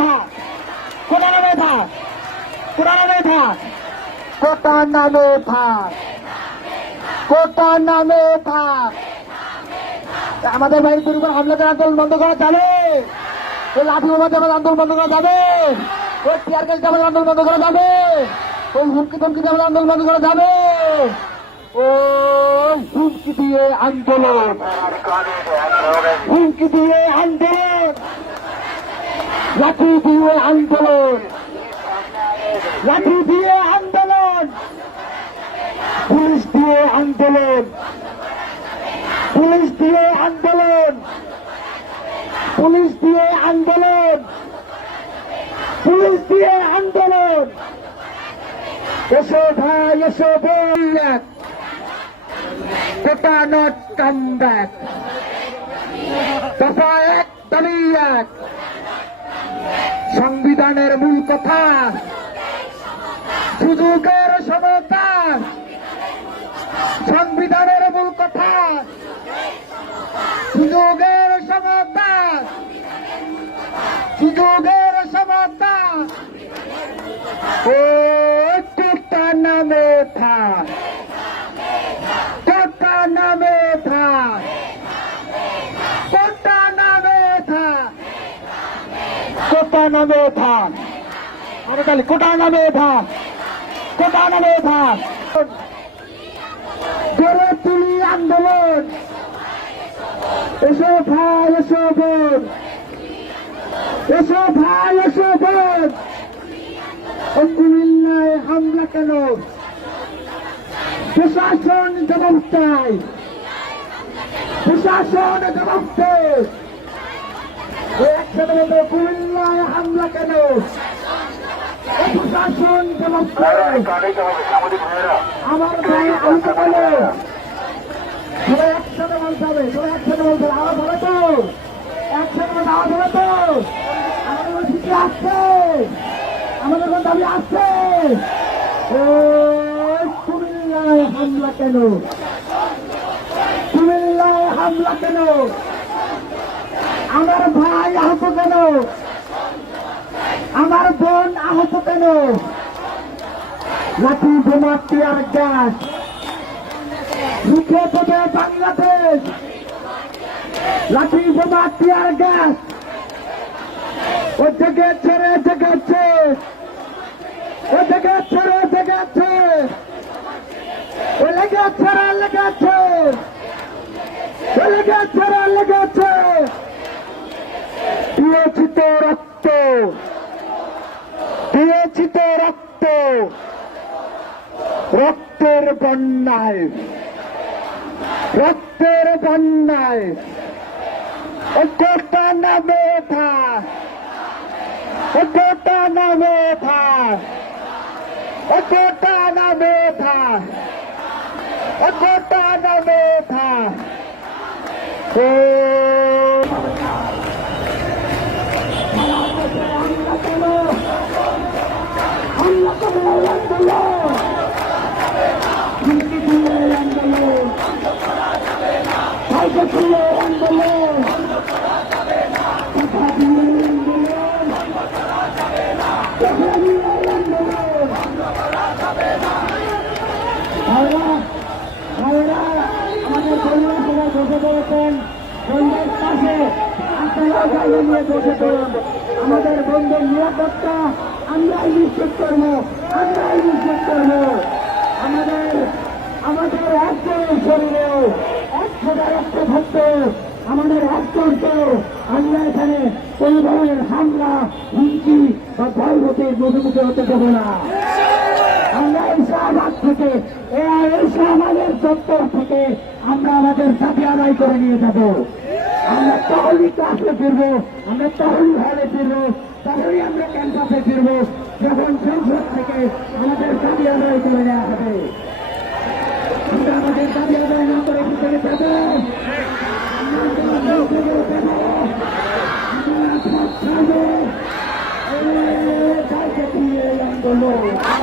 ভাগ, কোটার নামে ভাগ, কোটার নামে ভাগ, কোটার নামে ভাগ, কোটার নামে ভাগ। আমাদের বাড়ির উপর হামলা করে আন্দোলন বন্ধ করা যাবে? ওই লাঠি বোমাতে আমাদের আন্দোলন বন্ধ করা যাবে? ওই টিয়ার গ্যাসে আমাদের আন্দোলন বন্ধ করা যাবে? ওই হুমকি ধমকিতে আমাদের আন্দোলন বন্ধ করা যাবে? ও হুমকি দিয়ে আন্দোলন, হুমকি দিয়ে আন্দোলন, লাঠি দিয়ে আন্দোলন, লাঠি দিয়ে আন্দোলন, পুলিশ দিয়ে আন্দোলন, পুলিশ দিয়ে আন্দোলন, পুলিশ দিয়ে আন্দোলন, পুলিশ দিয়ে আন্দোলন। এসো ভাই, এসো বোন, কোটা নট কাম ব্যাক। দফা এক, দাবি এক। সংবিধানের মূল কথা সুযোগের সমতা, সংবিধানের মূল কথা সুযোগের সমতা, সুযোগের সমতা। ও কোটা নামে থা, কোটা নামে থা, কোটা নামে থা, কোটা নামে থা। আরে তাহলে কোটা নামে থা, কোটা নামে থা। গড়ে তুলি আন্দোলন, এসো ভাই, এসো বোন, এসো ভাই, এসো বোন। কুমিল্লায় হামলা কেন? প্রশাসন জবাব চাই, প্রশাসন জবাব চাই। একসাথে বলতে কুমিল্লায় হামলা কেন? প্রশাসন জবাব চাই। আমার ভাই আহত কেন? সবাই একসাথে বলতে হবে, সবাই একসাথে বলতে হবে। আওয়াজ হবে তো? একসাথে বলতে আওয়াজ হবে তো? আমাদের ঠিক আসছে, আমাদের কোন দাবি আসছে? কুমিল্লায় হামলা কেন? কুমিল্লায় হামলা কেন? আমার ভাই আহত কেন? আমার বোন আহত কেন? লাঠি বোমা টিয়ার গ্যাস মুখে দেবে বাংলাদেশ, লাঠি বোমা টিয়ার গ্যাস। ও জেগেছে রে, জেগেছে, ও জেগেছে রে, জেগেছে, ও লেগেছে রে, লেগেছে, ও লেগেছে রে, লেগেছে। দিয়েছি তো রক্ত, দিয়েছি তো রক্ত, রক্তের বন্যায়, রক্তের বন্যায়। ও কোটা নামে থা, ও কোটা নামে থা, ও কোটা নামে থা, ও কোটা নামে থা। ও আমাদের পরিবার সবাই বসে পড়েছেন বন্ধের পাশে, আপনারা জায়গা নিয়ে বসে পড়ুন। আমাদের বন্ধের নিরাপত্তা আমরাই নিশ্চিত করবো, আমরাই নিশ্চিত করবো। আমাদের আমাদের একজনের শরীরেও 100টা রক্ত থাকতো, আমাদের একজনকে আমরা এখানে কোন ধরনের হামলা, হুমকি বা ভয়ভীতির মুখোমুখি হতে দেবো না। আমরা এই শাহবাগ থেকে, এই শাহবাগের চত্বর থেকে আমরা আমাদের দাবি আদায় করে নিয়ে যাব। আমরা তখনই ক্লাসে ফিরবো, আমরা তখনই হলে ফিরবো, তখনই আমরা ক্যাম্পাসে ফিরবো যখন সংসদ থেকে আমাদের দাবি আদায় করে নেওয়া হবে। আমরা আমাদের দাবি আদায় না করে ভিতরে যাবো, আন্দোলন